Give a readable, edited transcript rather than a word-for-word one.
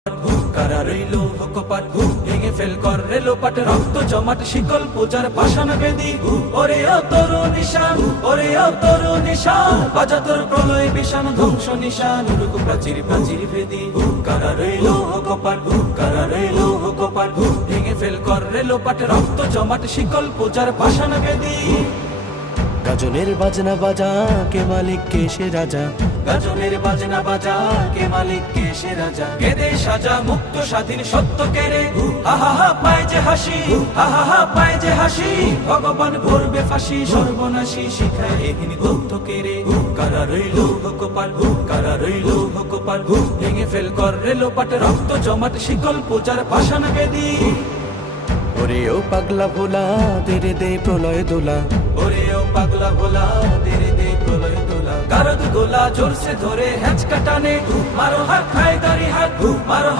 কারা রইল কপাট ভেঙে ফেল কর রেলোপাট রক্ত জমাট শিকল পূজার পাষাণ বেদি ওরে ও তরু নিশান ওরে ও তরু নিশান বাজা তোর প্রলয় বিষাণ ধ্বংস নিশান উড়ুক প্রাচীর প্রাচীর ভেদি কারা রইল কপাট কারা রইল কপাট ভেঙে ফেল কর রেলোপাট রক্ত জমাট শিকল পূজার পাষাণ বেদি গাজনের বাজনা বাজা কে মালিক কে সে রাজা গাজনের বাজনা বাজা কে মালিক কে সে রাজা কেদে সাজা মুক্ত স্বাধীন সত্য কেড়ে হা হা হা পায় যে হাসি হা হা হা পায় যে হাসি ভগবান ভরবে ফাঁসি সর্বনাশী শিখায় এহিনী তথ্য কেড়ে কারা রইল কপাট কারা রইল কপাট ভেঙে ফেল কর রেলোপাট রক্ত জমাট শিকল পূজার পাষাণ বেদি ওরে ও পাগলা ভোলা তেরে দে প্রলয় দোলা ওরে ও পাগলা ভোলা তেরে দে প্রলয় দোলা গারদ গোলা জোর সে ধরে হ্যাঁচকা টানে মারো হাত খায় দাড়ি হাত মারো